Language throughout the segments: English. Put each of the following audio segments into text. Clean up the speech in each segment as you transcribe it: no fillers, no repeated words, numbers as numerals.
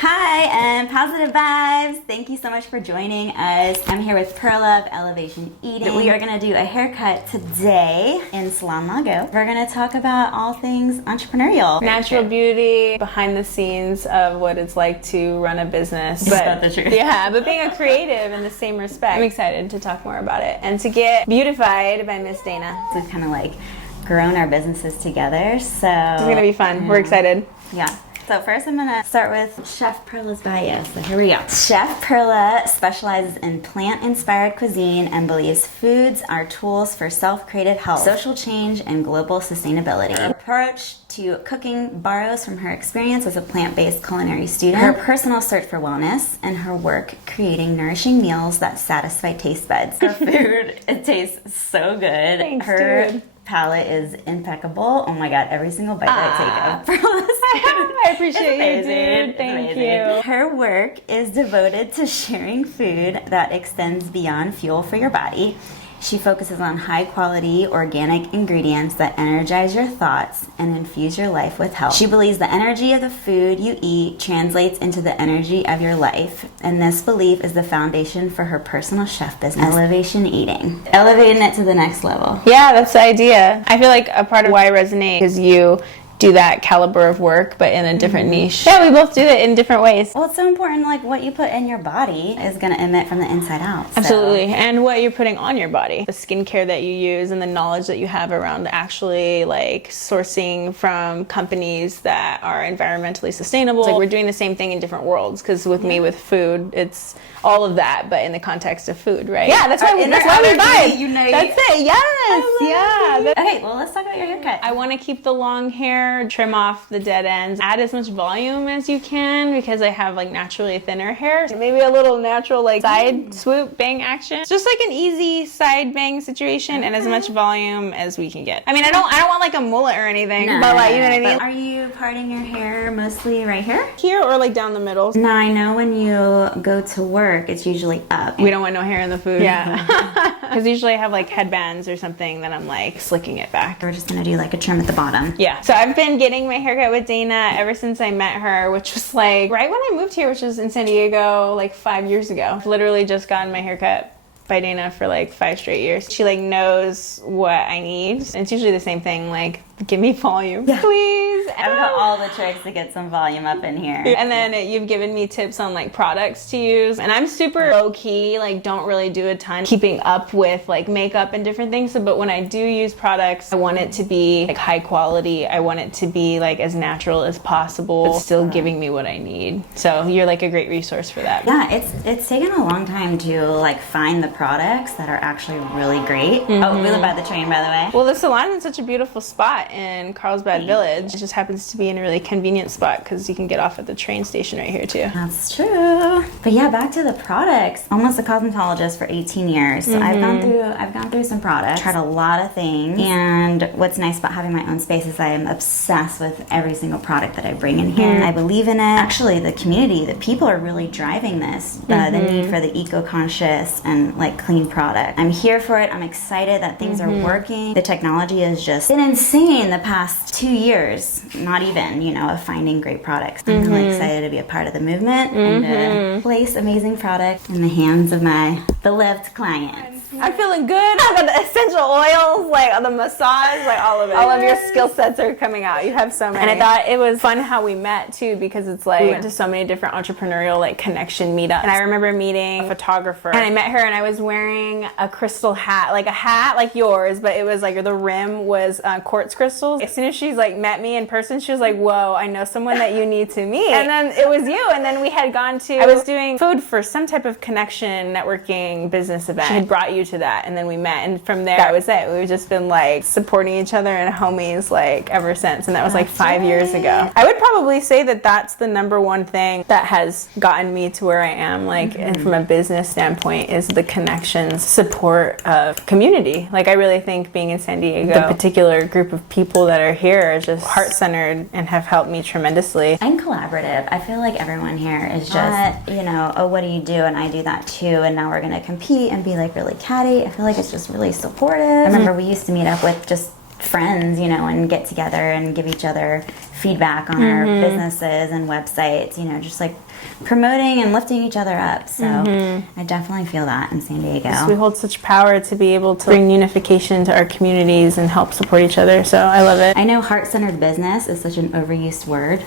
Hi, and positive vibes. Thank you so much for joining us. I'm here with Perla of Elevation Eating. We are gonna do a haircut today in Salon Lago. We're gonna talk about all things entrepreneurial. Natural beauty, behind the scenes of what it's like to run a business. But the truth. Yeah, but being a creative in the same respect. I'm excited to talk more about it and to get beautified by Miss Dana. So we've kind of like grown our businesses together, so It's gonna be fun. We're excited. Yeah. So first I'm gonna start with Chef Perla's bio. So here we go. Chef Perla specializes in plant-inspired cuisine and believes foods are tools for self-created health, social change, and global sustainability. Her approach to cooking borrows from her experience as a plant-based culinary student, her personal search for wellness, and her work creating nourishing meals that satisfy taste buds. Her food, it tastes so good. Thanks, her dude. palate is impeccable. Oh my god, every single bite that I take of Perla's I appreciate you, dude. It's Thank amazing. you. Her work is devoted to sharing food that extends beyond fuel for your body. She focuses on high-quality, organic ingredients that energize your thoughts and infuse your life with health. She believes the energy of the food you eat translates into the energy of your life, and this belief is the foundation for her personal chef business, Elevation Eating. Elevating it to the next level. Yeah, that's the idea. I feel like a part of why I resonate is you do that caliber of work, but in a different niche. Yeah, we both do it in different ways. Well, it's so important, like what you put in your body is going to emit from the inside out. So. Absolutely. And what you're putting on your body, the skincare that you use and the knowledge that you have around actually like sourcing from companies that are environmentally sustainable. It's like we're doing the same thing in different worlds, because with me with food, it's all of that, but in the context of food, right? Yeah, that's why we vibe. Unite. That's it. Yes. Yeah. Okay, well, let's talk about your haircut. I want to keep the long hair, trim off the dead ends, add as much volume as you can because I have like naturally thinner hair. Maybe a little natural like side swoop bang action. It's just like an easy side bang situation and as much volume as we can get. I mean, I don't want like a mullet or anything, but like, you know what I mean? Are you parting your hair mostly right here? Here or like down the middle? Now, I know when you go to work, it's usually up. We don't want no hair in the food. Yeah. Because usually I have like headbands or something that I'm like slicking it back. We're just gonna do like a trim at the bottom. Yeah. So I've been getting my haircut with Dana ever since I met her, which was like right when I moved here, which was in San Diego like 5 years ago. I've literally just gotten my haircut by Dana for like 5 straight years. She like knows what I need. It's usually the same thing, like give me volume, please. I've got all the tricks to get some volume up in here. And then you've given me tips on like products to use. And I'm super low key, like don't really do a ton keeping up with like makeup and different things. So, but when I do use products, I want it to be like high quality. I want it to be like as natural as possible, but still giving me what I need. So you're like a great resource for that. Yeah, it's taken a long time to like find the products that are actually really great. Oh, we live by the train, by the way. Well, the salon is such a beautiful spot in Carlsbad Village. It just happens to be in a really convenient spot because you can get off at the train station right here too. That's true. But yeah, back to the products. Almost a cosmetologist for 18 years. So I've gone through some products, tried a lot of things. And what's nice about having my own space is I am obsessed with every single product that I bring in here. I believe in it. Actually, the community, the people are really driving this. The need for the eco-conscious and like clean product. I'm here for it. I'm excited that things are working. The technology has just been insane the past 2 years, not even, of finding great products. I'm really excited to be a part of the movement and to place amazing products in the hands of my beloved clients. I'm feeling good. I got the essential oils, like the massage, like all of it. All of your skill sets are coming out. You have so many. And I thought it was fun how we met too, because it's like we went to so many different entrepreneurial like connection meetups. And I remember meeting a photographer, and I met her, and I was wearing a crystal hat, like a hat like yours, but it was like the rim was quartz crystals. As soon as she's like met me in person, she was like, "Whoa, I know someone that you need to meet." And then it was you. And then we had gone to, I was doing food for some type of connection networking business event. She had brought you to that, and then we met, and from there that was it. We've just been like supporting each other and homies like ever since, and that was like 5 years ago. I would probably say that that's the number one thing that has gotten me to where I am, like and from a business standpoint, is the connections, support of community. Like I really think being in San Diego, the particular group of people that are here are just heart-centered and have helped me tremendously. And collaborative. I feel like everyone here is just, oh, what do you do? And I do that too, and now we're gonna compete and be like really catty. I feel like it's just really supportive. I remember we used to meet up with just friends, and get together and give each other feedback on our businesses and websites, you know, just like promoting and lifting each other up. So I definitely feel that in San Diego. So we hold such power to be able to bring unification to our communities and help support each other. So I love it. I know heart-centered business is such an overused word,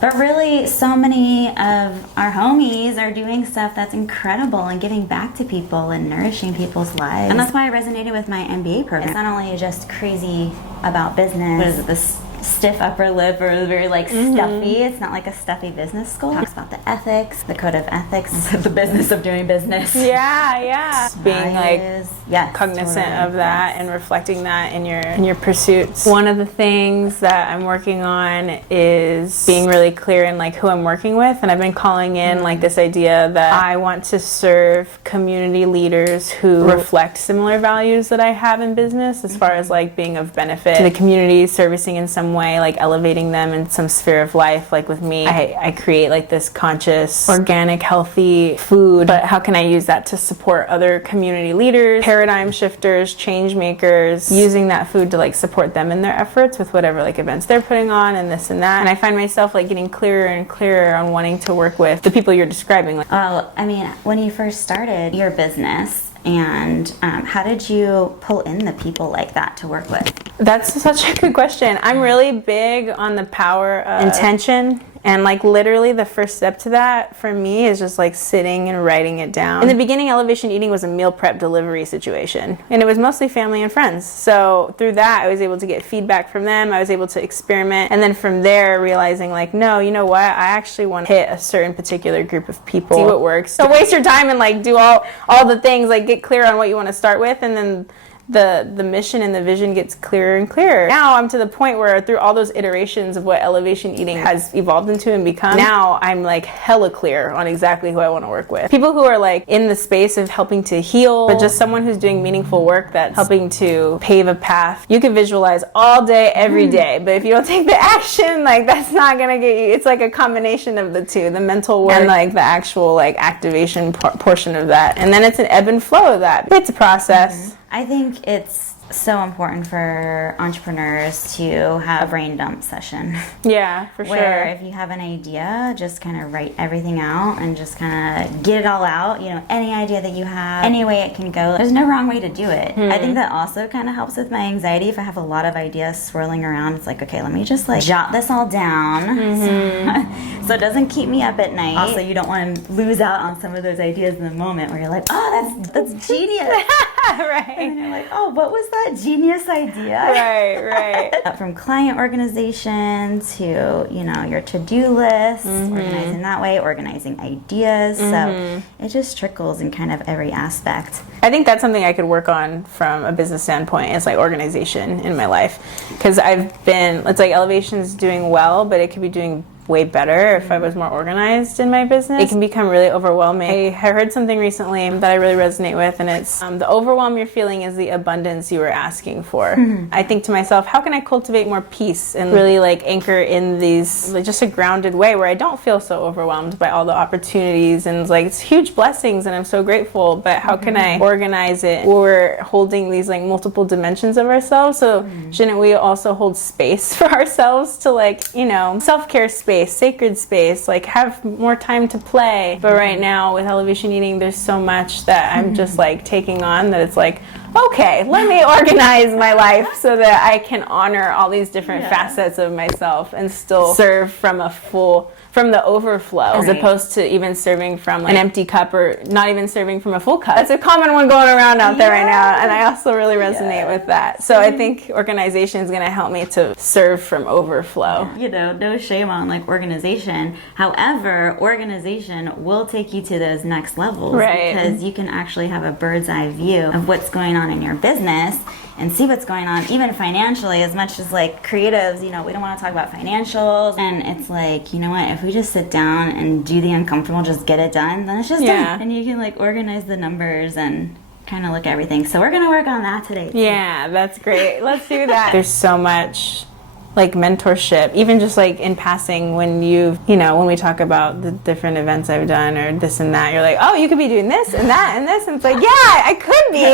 but really so many of our homies are doing stuff that's incredible and giving back to people and nourishing people's lives. And that's why I resonated with my MBA program. It's not only just crazy about business, what is it, this stiff upper lip or very like stuffy. It's not like a stuffy business school. It talks about the ethics, the code of ethics, the business of doing business. Yeah. Being like cognizant of that and reflecting that in your pursuits. One of the things that I'm working on is being really clear in like who I'm working with, and I've been calling in like this idea that I want to serve community leaders who reflect similar values that I have in business, as far as like being of benefit to the community, servicing in some way, like elevating them in some sphere of life. Like with me, I create like this conscious, organic, healthy food, but how can I use that to support other community leaders, paradigm shifters, change makers, using that food to like support them in their efforts with whatever like events they're putting on and this and that. And I find myself like getting clearer and clearer on wanting to work with the people you're describing. Well, I mean, when you first started your business, and how did you pull in the people like that to work with? That's such a good question. I'm really big on the power of intention. And like literally the first step to that for me is just like sitting and writing it down. In the beginning, Elevation Eating was a meal prep delivery situation, and it was mostly family and friends. So through that, I was able to get feedback from them. I was able to experiment. And then from there, realizing like, no, you know what? I actually want to hit a certain particular group of people, see what works. So waste your time and like do all the things, like get clear on what you want to start with, and then the mission and the vision gets clearer and clearer. Now I'm to the point where through all those iterations of what Elevation Eating has evolved into and become, now I'm like hella clear on exactly who I want to work with. People who are like in the space of helping to heal, but just someone who's doing meaningful work that's helping to pave a path. You can visualize all day, every day, but if you don't take the action, like that's not gonna get you. It's like a combination of the two, the mental work and like the actual like activation portion of that. And then it's an ebb and flow of that. It's a process. I think it's so important for entrepreneurs to have a brain dump session. Yeah, for sure. Where if you have an idea, just kind of write everything out and just kind of get it all out. You know, any idea that you have, any way it can go. There's no wrong way to do it. I think that also kind of helps with my anxiety. If I have a lot of ideas swirling around, it's like, okay, let me just like jot this all down so it doesn't keep me up at night. Also, you don't want to lose out on some of those ideas in the moment where you're like, oh, that's genius. Right. And you're like, oh, what was that genius idea? Right. From client organization to, you know, your to-do list, organizing that way, organizing ideas. So it just trickles in kind of every aspect. I think that's something I could work on from a business standpoint. It's like organization in my life. Because it's like Elevation's doing well, but it could be doing way better if I was more organized in my business. It can become really overwhelming. I heard something recently that I really resonate with, and it's the overwhelm you're feeling is the abundance you were asking for. I think to myself, how can I cultivate more peace and really like anchor in these like just a grounded way where I don't feel so overwhelmed by all the opportunities, and it's huge blessings and I'm so grateful, but how can I organize it? We're holding these like multiple dimensions of ourselves, so shouldn't we also hold space for ourselves to like, you know, self-care space, sacred space, like have more time to play. But right now with Elevation Eating, there's so much that I'm just like taking on that it's like, okay, let me organize my life so that I can honor all these different facets of myself and still serve from the overflow, as opposed to even serving from like an empty cup, or not even serving from a full cup. That's a common one going around out there right now, and I also really resonate with that. So I think organization is going to help me to serve from overflow. You know, no shame on like organization. However, organization will take you to those next levels, because you can actually have a bird's eye view of what's going on in your business and see what's going on, even financially. As much as like creatives, you know, we don't want to talk about financials, and it's like, you know what, if we just sit down and do the uncomfortable, just get it done, then it's just done. And you can like organize the numbers and kind of look at everything. So we're gonna work on that today too. Yeah, that's great. Let's do that. There's so much like mentorship, even just like in passing, when when we talk about the different events I've done or this and that, you're like, oh, you could be doing this and that and this, and it's like, yeah, I could be.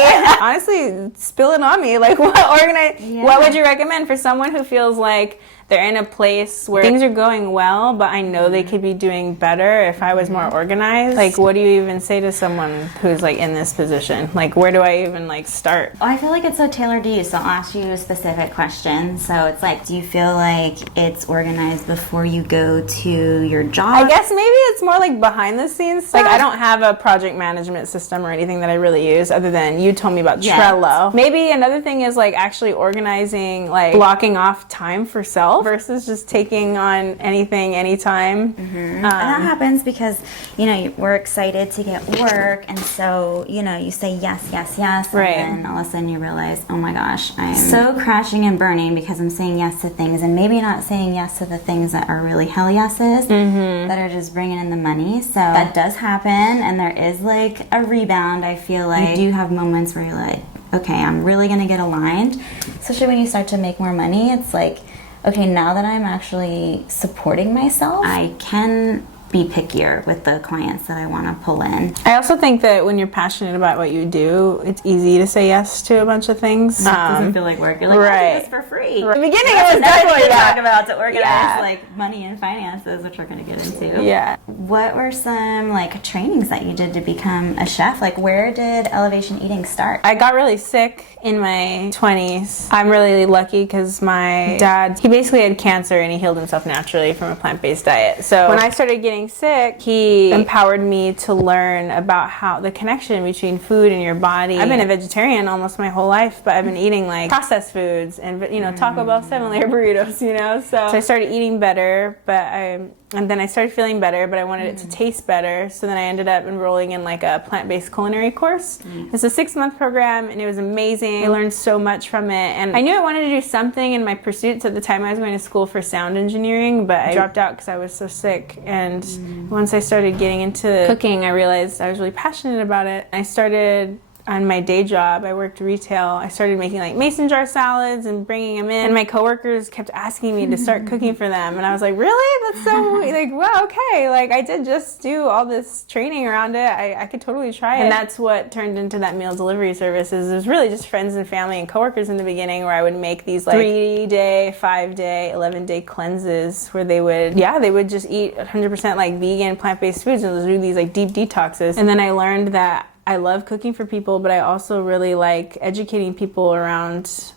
Honestly, spill it on me. Like, what would you recommend for someone who feels like they're in a place where things are going well, but I know they could be doing better if I was more organized. Like, what do you even say to someone who's like in this position? Like, where do I even like start? I feel like it's so tailored to you, so I'll ask you a specific question. So it's like, do you feel like it's organized before you go to your job? I guess maybe it's more like behind the scenes stuff. Like, I don't have a project management system or anything that I really use other than you told me about Trello. Maybe another thing is like actually organizing, like blocking off time for self versus just taking on anything, anytime. And that happens because, you know, we're excited to get work, and so, you know, you say yes, yes, yes, right. And then all of a sudden you realize, oh my gosh, I'm so crashing and burning because I'm saying yes to things and maybe not saying yes to the things that are really hell yeses, that are just bringing in the money. So that does happen, and there is like a rebound. I feel like you do have moments where you're like, okay, I'm really gonna get aligned, especially when you start to make more money. It's like, okay, now that I'm actually supporting myself, I can be pickier with the clients that I want to pull in. I also think that when you're passionate about what you do, it's easy to say yes to a bunch of things. It doesn't feel like work. You're like, I'll do this for free. Right. The beginning it was definitely talk about to organize like money and finances, which we're going to get into. Yeah. What were some like trainings that you did to become a chef? Like, where did elevation eating start? I got really sick in my 20s. I'm really lucky because my dad, he basically had cancer and he healed himself naturally from a plant-based diet. So when I started getting sick, he empowered me to learn about how the connection between food and your body. I've been a vegetarian almost my whole life, but I've been eating like processed foods and, you know, Taco Bell 7-layer burritos, you know. So I started eating better, and then I started feeling better, but I wanted it to taste better. So then I ended up enrolling in like a plant-based culinary course. It's a 6-month program and it was amazing. I learned so much from it. And I knew I wanted to do something in my pursuits. At the time I was going to school for sound engineering, but I dropped out because I was so sick. And once I started getting into cooking, I realized I was really passionate about it. I started on my day job, I worked retail. I started making like mason jar salads and bringing them in. And my coworkers kept asking me to start cooking for them. And I was like, really? That's so, like, wow, okay. Like, I did just do all this training around it. I could totally try it. And that's what turned into that meal delivery services. It was really just friends and family and coworkers in the beginning where I would make these like 3-day, 5-day, 11-day cleanses where they would just eat 100% like vegan, plant-based foods and do these like deep detoxes. And then I learned that I love cooking for people, but I also really like educating people around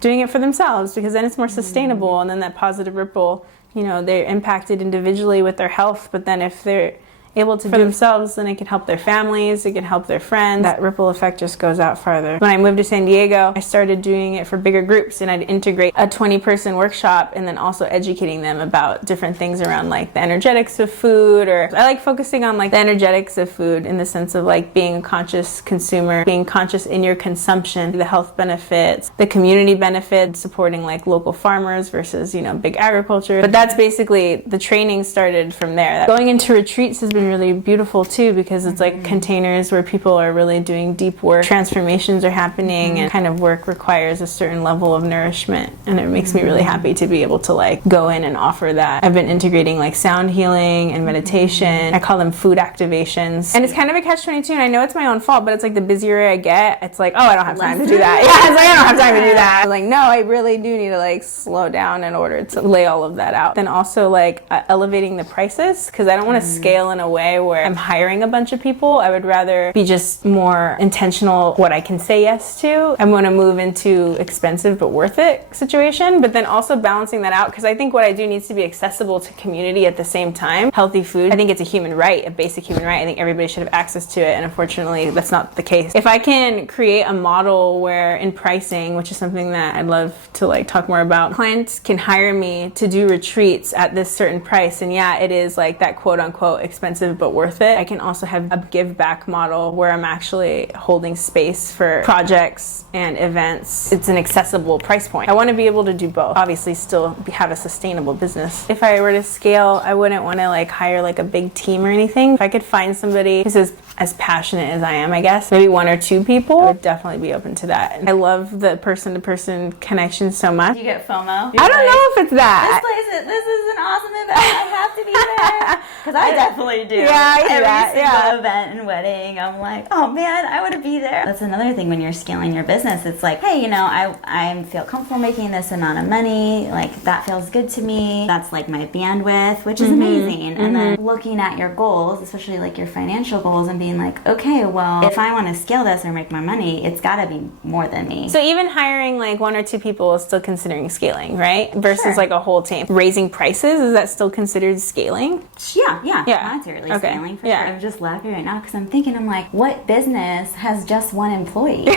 doing it for themselves because then it's more sustainable and then that positive ripple, you know, they're impacted individually with their health, but then if they're able to do themselves, then it can help their families, it can help their friends. That ripple effect just goes out farther. When I moved to San Diego, I started doing it for bigger groups and I'd integrate a 20-person workshop and then also educating them about different things around like the energetics of food, or I like focusing on like the energetics of food in the sense of like being a conscious consumer, being conscious in your consumption, the health benefits, the community benefits, supporting like local farmers versus, you know, big agriculture. But that's basically, the training started from there. Going into retreats has been really beautiful too because it's like containers where people are really doing deep work, transformations are happening, and kind of work requires a certain level of nourishment, and it makes me really happy to be able to like go in and offer that. I've been integrating like sound healing and meditation. I call them food activations, and it's kind of a catch-22, and I know it's my own fault, but it's like the busier I get, it's like, oh, I don't have time to do that. Yeah, it's like I don't have time to do that. I'm like, no, I really do need to like slow down in order to lay all of that out. Then also like elevating the prices because I don't want to scale in a way where I'm hiring a bunch of people. I would rather be just more intentional what I can say yes to. I'm going to move into expensive but worth it situation, but then also balancing that out because I think what I do needs to be accessible to community at the same time. Healthy food, I think it's a human right, a basic human right. I think everybody should have access to it, and unfortunately that's not the case. If I can create a model where in pricing, which is something that I'd love to like talk more about, clients can hire me to do retreats at this certain price, and yeah, it is like that quote unquote expensive but worth it. I can also have a give back model where I'm actually holding space for projects and events. It's an accessible price point. I want to be able to do both. Obviously still have a sustainable business. If I were to scale, I wouldn't want to like hire like a big team or anything. If I could find somebody who's as passionate as I am, I guess, maybe 1 or 2 people, I would definitely be open to that. I love the person-to-person connection so much. You get FOMO? I don't know if it's that. This is an awesome event. I have to be there. Because I definitely do. Yeah, Every single event and wedding, I'm like, oh man, I want to be there. That's another thing when you're scaling your business. It's like, hey, I feel comfortable making this amount of money. Like, that feels good to me. That's like my bandwidth, which is amazing. And then looking at your goals, especially like your financial goals, and being like, okay, well, if I want to scale this or make my money, it's got to be more than me. So even hiring like 1 or 2 people is still considering scaling, right? Versus like a whole team. Raising prices, is that still considered scaling? Yeah. Monetarily scaling for sure. I'm just laughing right now because I'm like, what business has just one employee?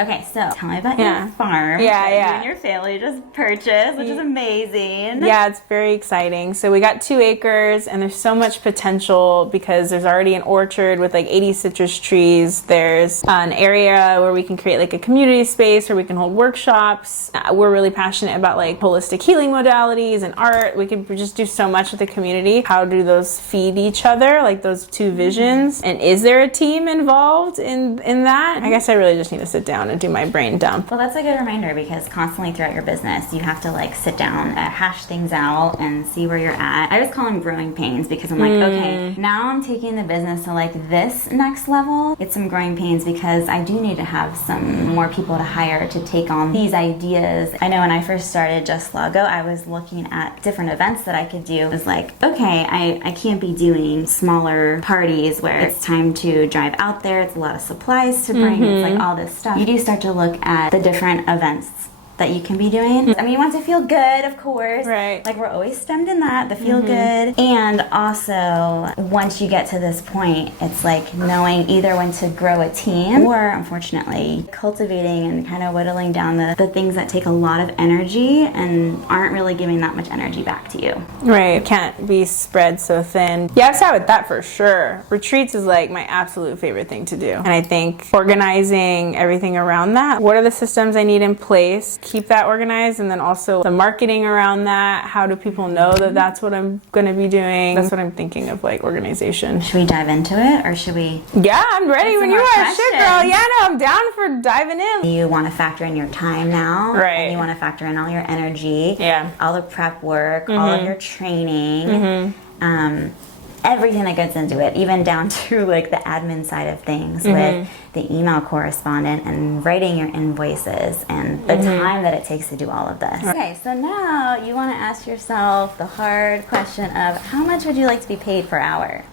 Okay, so tell me about your farm. You and your family just purchased, which is amazing. Yeah, it's very exciting. So we got 2 acres, and there's so much potential because there's already an orchard with like 80 citrus trees. There's an area where we can create like a community space where we can hold workshops. We're really passionate about like holistic healing modalities and art. We could just do so much with the community. How do those feed each other, like those 2 visions? And is there a team involved in that? I guess I really just need to sit down and do my brain dump. Well, that's a good reminder because constantly throughout your business, you have to like sit down, hash things out, and see where you're at. I just call them growing pains because I'm like, okay, now I'm taking the business to like this next level. It's some growing pains because I do need to have some more people to hire to take on these ideas. I know when I first started Just Lago, I was looking at different events that I could do. It was like, okay, I can't be doing smaller parties where it's time to drive out there. It's a lot of supplies to bring. It's like all this stuff. You do start to look at the different events that you can be doing. I mean, you want to feel good, of course. Right. Like, we're always stemmed in that, the feel good. And also, once you get to this point, it's like knowing either when to grow a team or, unfortunately, cultivating and kind of whittling down the things that take a lot of energy and aren't really giving that much energy back to you. Right. It can't be spread so thin. Yeah, I've sat with that for sure. Retreats is like my absolute favorite thing to do. And I think organizing everything around that, what are the systems I need in place? Keep that organized, and then also the marketing around that. How do people know that that's what I'm going to be doing? That's what I'm thinking of, like organization. Should we dive into it, or should we? Yeah, I'm ready when you are. Shit, girl. Yeah, no, I'm down for diving in. You want to factor in your time now, right? And you want to factor in all your energy, all the prep work, all of your training. Everything that goes into it, even down to like the admin side of things with the email correspondent and writing your invoices and the time that it takes to do all of this. Okay, so now you want to ask yourself the hard question of how much would you like to be paid per hour?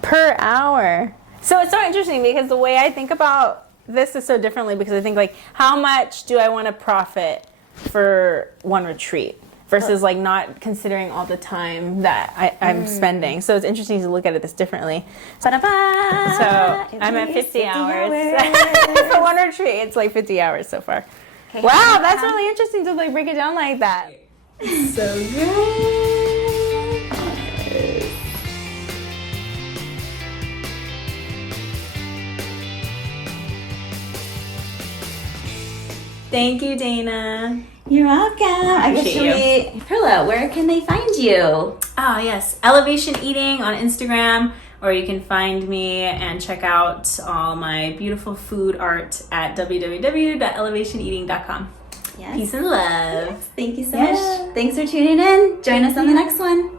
Per hour. So it's so interesting because the way I think about this is so differently because I think like, how much do I want to profit for one retreat? Versus like not considering all the time that I'm spending. So it's interesting to look at it this differently. So I'm at 50 hours. For one retreat, it's like 50 hours so far. Okay, wow, that's really interesting to like break it down like that. So good. Thank you, Dana. You're welcome. Perla, where can they find you? Oh, yes. Elevation Eating on Instagram, or you can find me and check out all my beautiful food art at www.elevationeating.com. Yes. Peace and love. Yes. Thank you so much. Thanks for tuning in. Join us on the next one.